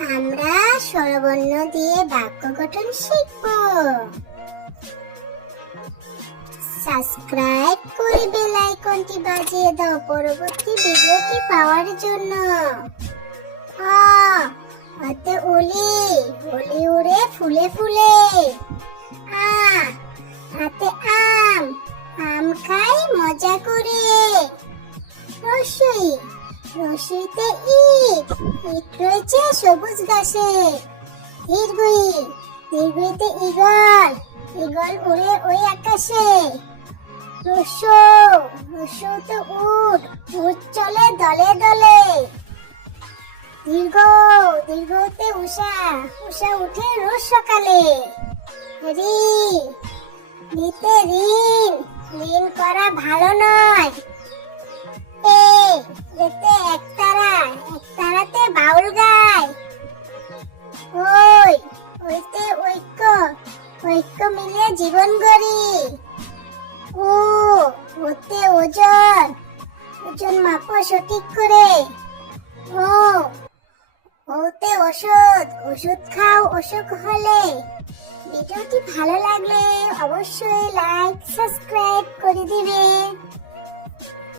আমরা স্বরবর্ণ দিয়ে বাক্য গঠন শিখব। সাবস্ক্রাইব করে বেল আইকনটি বাজিয়ে দাও পরবর্তী ভিডিওটি পাওয়ার জন্য। আ, হাতে ওলি ওলি উড়ে ফুলে ফুলে। আ, হাতে আম আম খাই, মজা রসইতে ইট ইট রয়েছে সবুজ ঘাসে দীর্ঘই দীর্ঘইতে ইগল ইগল উড়ে ওই আকাশে। রসো রসোতে উট উট চলে দলে দলে। দীর্ঘ, দীর্ঘতে উষা উষা উঠে রোজ সকালে। রি, নিতে ঋণ ঋণ করা ভালো নয়। এতে ঐক্য ঐক্য মিলে জীবন গড়ি। ও, ওতে ওজন ওজন মাপো সঠিক করে। ও, ওতে ওষুধ ওষুধ খাও অসুখ হলে। ভিডিওটি ভালো লাগলে অবশ্যই লাইক সাবস্ক্রাইব করে দিবে।